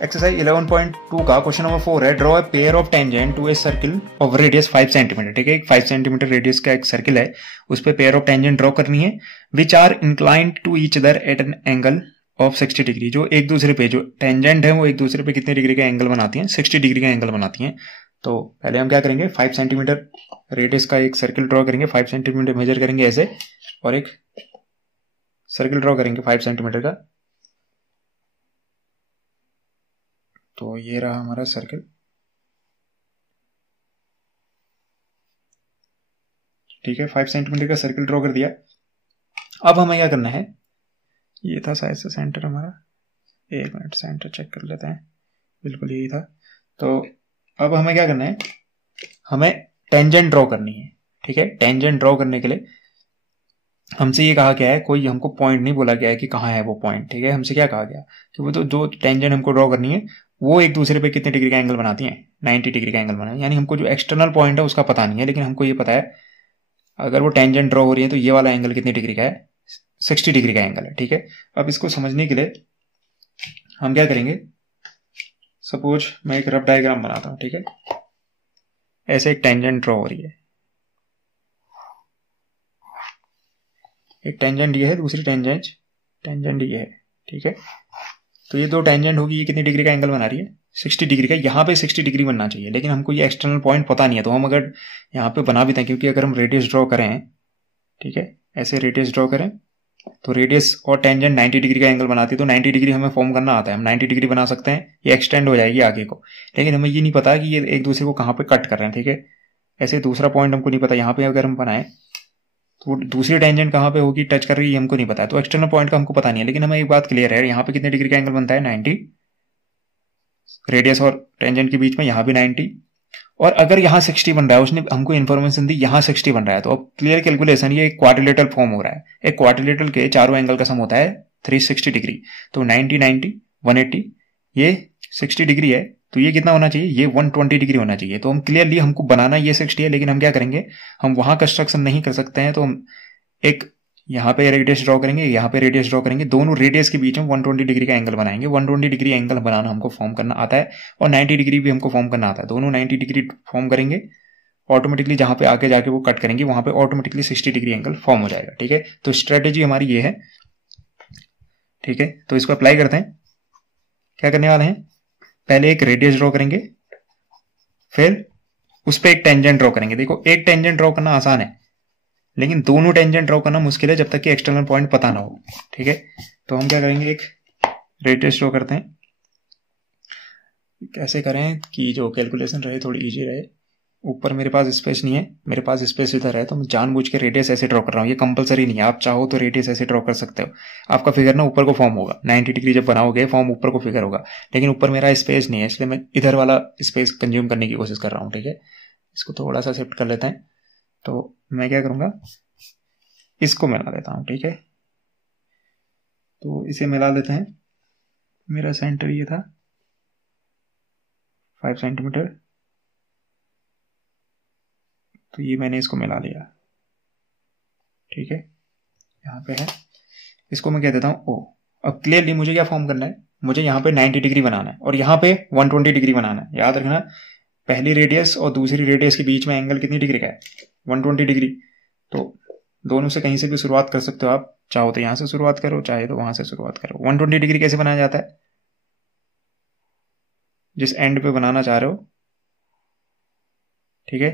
Exercise 11.2 का question number 4 है, draw a pair of tangent to a circle of radius 5 centimetre. ठीक है, एक 5 सेंटीमीटर रेडियस का एक सर्किल है, उस पे पेयर ऑफ टेंजेंट ड्रॉ करनी है which are inclined to each other at an angle of 60 degree. जो एक दूसरे पे जो टेंजेंट है वो एक दूसरे पे कितने डिग्री का एंगल बनाती हैं? 60 डिग्री का एंगल बनाती हैं। तो पहले हम क्या करेंगे, 5 सेंटीमीटर रेडियस का एक सर्किल ड्रॉ करेंगे, 5 सेंटीमीटर मेजर करेंगे ऐसे, और एक सर्किल ड्रॉ करेंगे 5 सेंटीमीटर का। तो ये रहा हमारा सर्किल। ठीक है, 5 सेंटीमीटर का सर्किल ड्रॉ कर दिया। अब हमें क्या करना है, ये था शायद से सेंटर हमारा, एक मिनट सेंटर चेक कर लेते हैं, बिल्कुल यही था। तो अब हमें क्या करना है, हमें टेंजेंट ड्रॉ करनी है। ठीक है, टेंजेंट ड्रॉ करने के लिए हमसे ये कहा गया है, कोई हमको पॉइंट नहीं बोला गया है कि कहाँ है वो पॉइंट। ठीक है, हमसे क्या कहा गया कि वो तो जो टेंजेंट हमको ड्रॉ करनी है वो एक दूसरे पे कितने डिग्री का एंगल बनाती हैं? 90 डिग्री का एंगल बनाती है। यानी हमको जो एक्सटर्नल पॉइंट है उसका पता नहीं है, लेकिन हमको ये पता है अगर वो टेंजेंट ड्रॉ हो रही है तो ये वाला एंगल कितनी डिग्री का है? 60 डिग्री का एंगल है। ठीक है, अब इसको समझने के लिए हम क्या करेंगे, सपोज मैं एक रफ डायग्राम बनाता हूं। ठीक है, ऐसे एक टेंजेंट ड्रॉ हो रही है, एक टेंजेंट ये है, दूसरी टेंजेंट ये है। ठीक है, तो ये दो टेंजेंट होगी, ये कितनी डिग्री का एंगल बना रही है? 60 डिग्री का। यहाँ पे 60 डिग्री बनना चाहिए, लेकिन हमको ये एक्सटर्नल पॉइंट पता नहीं है, तो हम अगर यहाँ पे बना भी दें, क्योंकि अगर हम रेडियस ड्रॉ करें, ठीक है, ऐसे रेडियस ड्रॉ करें तो रेडियस और टेंजेंट 90 डिग्री का एंगल बनाती है, तो 90 डिग्री हमें फॉर्म करना आता है, हम 90 डिग्री बना सकते हैं, ये एक्सटेंड हो जाएगी आगे को। लेकिन हमें ये नहीं पता कि ये एक दूसरे को कहाँ पे कट कर रहे हैं। ठीक है, ऐसे दूसरा पॉइंट हमको नहीं पता, यहाँ पे अगर हम बनाए तो दूसरी टेंजेंट कहाँ पे होगी, टच कर रही है, हमको नहीं पता है, तो एक्सटर्नल पॉइंट का हमको पता नहीं है। लेकिन हमें एक बात क्लियर है, यहाँ पे कितने डिग्री का एंगल बनता है? 90, रेडियस और टेंजेंट के बीच में यहाँ भी 90, और अगर यहाँ 60 बन रहा है, उसने हमको इन्फॉर्मेशन दी यहाँ 60 बन रहा है, तो अब क्लियर कैलकुलेशन, ये एक क्वाड्रिलेटरल फॉर्म हो रहा है। एक क्वाड्रिलेटरल के चारों एंगल का सम होता है 360 डिग्री। तो 90 90 180, ये 60 डिग्री है, तो ये कितना होना चाहिए? ये 120 डिग्री होना चाहिए। तो हम क्लियरली हमको बनाना ये 60 है, लेकिन हम क्या करेंगे, हम वहां कंस्ट्रक्शन नहीं कर सकते हैं, तो हम एक यहाँ पे रेडियस ड्रॉ करेंगे, यहाँ पे रेडियस ड्रॉ करेंगे, दोनों रेडियस के बीच में 120 डिग्री का एंगल बनाएंगे। 120 डिग्री एंगल बनाना हमको फॉर्म करना आता है, और 90 डिग्री भी हमको फॉर्म करना आता है। दोनों 90 डिग्री फॉर्म करेंगे, ऑटोमेटिकली जहां पे आगे जाके वो कट करेंगे वहां पे ऑटोमेटिकली 60 डिग्री एंगल फॉर्म हो जाएगा। ठीक है, तो स्ट्रेटेजी हमारी ये है। ठीक है, तो इसको अप्लाई करते हैं। क्या करने वाले हैं, पहले एक रेडियस ड्रॉ करेंगे, फिर उस पर एक टेंजेंट ड्रॉ करेंगे। देखो, एक टेंजेंट ड्रॉ करना आसान है, लेकिन दोनों टेंजेंट ड्रॉ करना मुश्किल है जब तक कि एक्सटर्नल पॉइंट पता ना हो। ठीक है, तो हम क्या करेंगे, एक रेडियस ड्रॉ करते हैं। कैसे करें कि जो कैलकुलेशन रहे थोड़ी इजी रहे। ऊपर मेरे पास स्पेस नहीं है, मेरे पास स्पेस इधर है, तो मैं जानबूझ के रेडियस ऐसे ड्रॉ कर रहा हूँ। ये कंपलसरी नहीं है, आप चाहो तो रेडियस ऐसे ड्रॉ कर सकते हो। आपका फिगर ना ऊपर को फॉर्म होगा, 90 डिग्री जब बनाओगे फॉर्म ऊपर को फिगर होगा, लेकिन ऊपर मेरा स्पेस नहीं है, इसलिए मैं इधर वाला स्पेस कंज्यूम करने की कोशिश कर रहा हूँ। ठीक है, इसको थोड़ा सा शिफ्ट कर लेते हैं। तो मैं क्या करूंगा, इसको मिला देता हूं। ठीक है, तो इसे मिला लेते हैं। मेरा सेंटर ये था 5 सेंटीमीटर, तो ये मैंने इसको मिला लिया। ठीक है, यहाँ पे है, इसको मैं कह देता हूं ओ। अब क्लियरली मुझे क्या फॉर्म करना है, मुझे यहाँ पे 90 डिग्री बनाना है और यहाँ पे 120 डिग्री बनाना है। याद रखना, पहली रेडियस और दूसरी रेडियस के बीच में एंगल कितनी डिग्री का है? 120 डिग्री। तो दोनों से कहीं से भी शुरुआत कर सकते हो आप, चाहो तो यहां से शुरुआत करो, चाहे तो वहां से शुरुआत करो। 120 डिग्री कैसे बनाया जाता है, जिस एंड पे बनाना चाह रहे हो, ठीक है,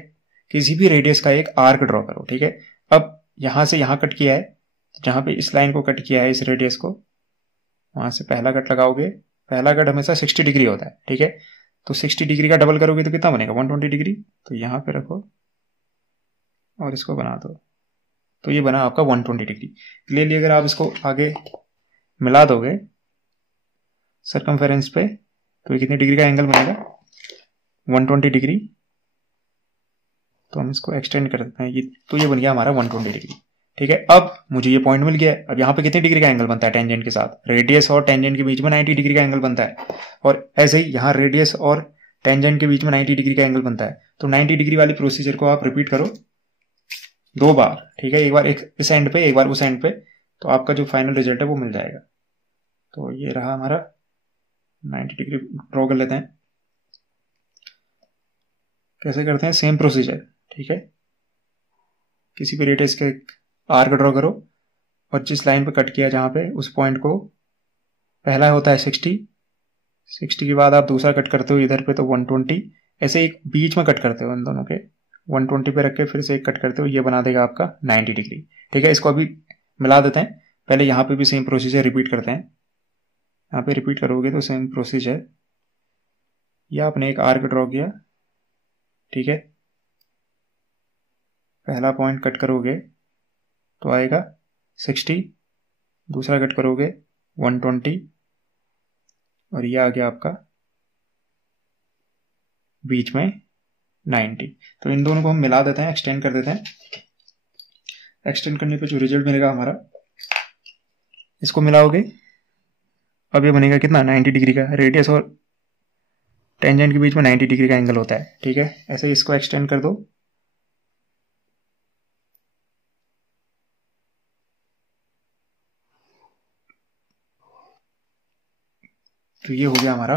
किसी भी रेडियस का एक आर्क ड्रॉ करो। ठीक है, अब यहां से यहां कट किया है, जहां पे इस लाइन को कट किया है, इस रेडियस को, वहां से पहला कट लगाओगे। पहला कट हमेशा 60 डिग्री होता है। ठीक है, तो 60 डिग्री का डबल करोगे तो कितना बनेगा? 120 डिग्री। तो यहां पे रखो और इसको बना दो, तो ये बना आपका 120 डिग्री। क्लियरली अगर आप इसको आगे मिला दोगे सर्कमफेरेंस पे, तो ये कितनी डिग्री का एंगल बनेगा? 120 डिग्री। तो हम इसको एक्सटेंड कर देते हैं, ये तो ये बन गया हमारा 120 डिग्री। ठीक है, अब मुझे ये पॉइंट मिल गया। अब यहाँ पे कितनी डिग्री का एंगल बनता है टेंजेंट के साथ? रेडियस और टेंजेंट के बीच में 90 डिग्री का एंगल बनता है, और ऐसे ही यहाँ रेडियस और टेंजेंट के बीच में 90 डिग्री का एंगल बनता है। तो 90 डिग्री वाली प्रोसीजर को आप रिपीट करो 2 बार। ठीक है, एक बार इस एंड पे, एक बार उस एंड पे, तो आपका जो फाइनल रिजल्ट है वो मिल जाएगा। तो ये रहा हमारा 90 डिग्री ड्रॉ कर लेते हैं। कैसे करते हैं, सेम प्रोसीजर, ठीक है। किसी भी रेडियस के आर्क ड्रॉ करो और जिस लाइन पे कट किया जहां पे, उस पॉइंट को, पहला होता है 60 के बाद आप दूसरा कट करते हो इधर पे तो 120, ऐसे एक बीच में कट करते हो इन दोनों के, 120 पे रख के फिर से एक कट करते हो, ये बना देगा आपका 90 डिग्री, ठीक है। इसको अभी मिला देते हैं। पहले यहाँ पे भी सेम प्रोसीजर रिपीट करते हैं। यहाँ पे रिपीट करोगे तो सेम प्रोसीजर, या आपने एक आर्क ड्रॉ किया, ठीक है, पहला पॉइंट कट करोगे तो आएगा 60, दूसरा कट करोगे 120, और ये आ गया आपका बीच में 90। तो इन दोनों को हम मिला देते हैं, एक्सटेंड कर देते हैं। एक्सटेंड करने पे जो रिजल्ट मिलेगा हमारा, इसको मिलाओगे, अब ये बनेगा कितना, 90 डिग्री का। रेडियस और टेंजेंट के बीच में 90 डिग्री का एंगल होता है, ठीक है। ऐसे इसको एक्सटेंड कर दो, तो ये हो गया हमारा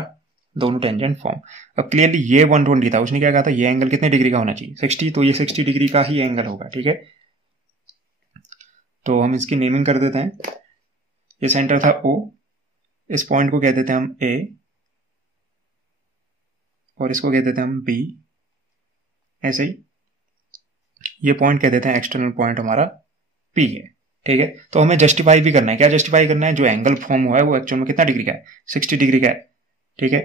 दोनों टेंजेंट फॉर्म। अब क्लियरली ये 120 था, उसने क्या कहा था, ये एंगल कितने डिग्री का होना चाहिए, 60, तो ये 60 डिग्री का ही एंगल होगा, ठीक है। तो हम इसकी नेमिंग कर देते हैं। ये सेंटर था O, इस पॉइंट को कह देते हैं हम A, और इसको कह देते हैं हम B। ऐसे ही ये पॉइंट कह देते हैं, एक्सटर्नल पॉइंट हमारा P है, ठीक है। तो हमें जस्टिफाई भी करना है। क्या जस्टिफाई करना है, जो एंगल फॉर्म हुआ है वो एक्चुअल में कितना डिग्री का है, 60 डिग्री का है, ठीक है।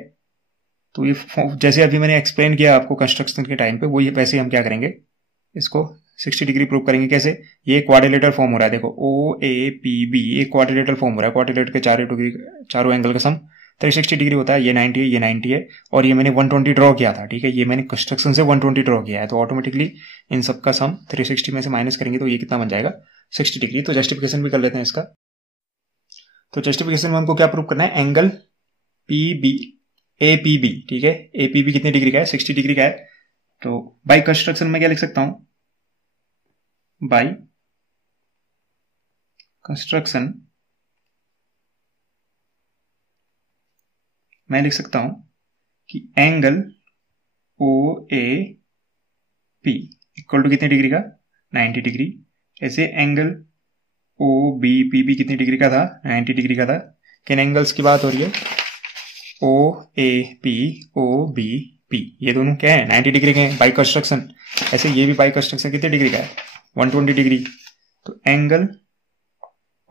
तो ये जैसे अभी मैंने एक्सप्लेन किया आपको कंस्ट्रक्शन के टाइम पे, वो ये वैसे हम क्या करेंगे, इसको 60 डिग्री प्रूव करेंगे। कैसे, ये क्वाड्रिलेटरल फॉर्म हो रहा है, देखो OAPB, ये क्वाड्रिलेटरल फॉर्म हो रहा है। क्वाड्रिलेटर के चारों एंगल का सम 360 डिग्री होता है। ये 90 है, ये 90 है, और ये मैंने 120 ड्रॉ किया था, ठीक है। ये मैंने कंस्ट्रक्शन से 120 ड्रॉ किया है, तो ऑटोमेटिकली इन सब का सम 360 में से माइनस करेंगे तो ये कितना बन जाएगा, 60 डिग्री। तो जस्टिफिकेशन भी कर लेते हैं इसका। तो जस्टिफिकेशन में हमको क्या प्रूव करना है, एंगल APB, ठीक है। APB कितने डिग्री का है, 60 डिग्री का है। तो बाय कंस्ट्रक्शन में क्या लिख सकता हूं, बाय कंस्ट्रक्शन मैं लिख सकता हूं कि एंगल OAP इक्वल टू कितने डिग्री का, 90 डिग्री। ऐसे एंगल OBPB कितने डिग्री का था, 90 डिग्री का था। किन एंगल्स की बात हो रही है, OAP OBP, ये दोनों क्या है, 90 डिग्री के हैं बाय कंस्ट्रक्शन। ऐसे ये भी बाय कंस्ट्रक्शन कितने डिग्री का है, 120 डिग्री। तो angle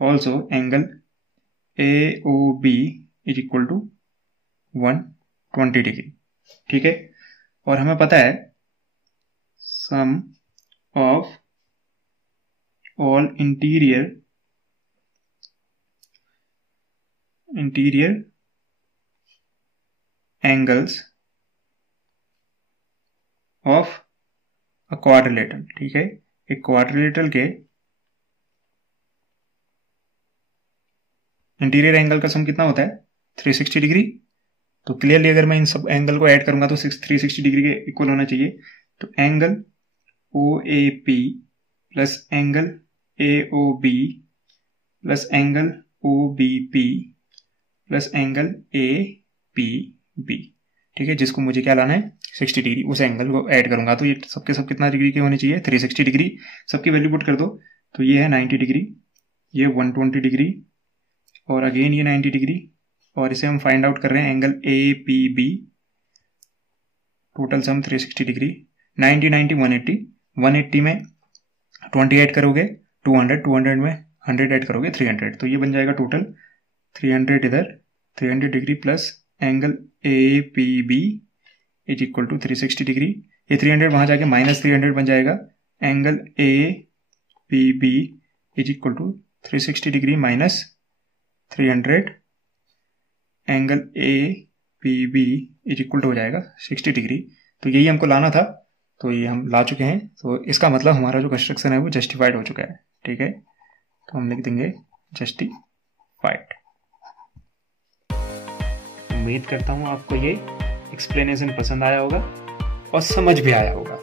also angle AOB is equal to 120 degree, ठीक है। और हमें पता है sum of all interior angles of a quadrilateral, ठीक है। एक क्वाड्रिलेटरल के इंटीरियर एंगल का सम कितना होता है, 360 डिग्री। तो क्लियरली अगर मैं इन सब एंगल को ऐड करूंगा तो 360 डिग्री के इक्वल होना चाहिए। तो angle OAP plus angle AOB plus angle OBP plus angle APB, ठीक है, जिसको मुझे क्या लाना है, 60 डिग्री। उस एंगल को ऐड करूंगा तो ये सबके सब कितना डिग्री के होने चाहिए, 360 डिग्री। सबकी वैल्यू पुट कर दो, तो ये है 90 डिग्री, ये 120 डिग्री, और अगेन ये 90 डिग्री, और इसे हम फाइंड आउट कर रहे हैं angle APB। Total sum 360 degree. 90 90 180, 180 में 20 ऐड करोगे 200 में 100 ऐड करोगे 300, तो ये बन जाएगा टोटल 300 इधर, 300 degree plus angle APB is equal to 360 degree. ये 300 वहां जाके माइनस 300 बन जाएगा। Angle APB is equal to 360 degree minus 300, angle APB is equal to हो जाएगा 60 डिग्री। तो यही हमको लाना था, तो ये हम ला चुके हैं। तो इसका मतलब हमारा जो कंस्ट्रक्शन है वो जस्टिफाइड हो चुका है, ठीक है। तो हम लिख देंगे जस्टिफाइड। उम्मीद करता हूँ आपको ये एक्सप्लेनेशन पसंद आया होगा और समझ भी आया होगा।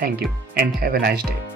Thank you and have a nice day.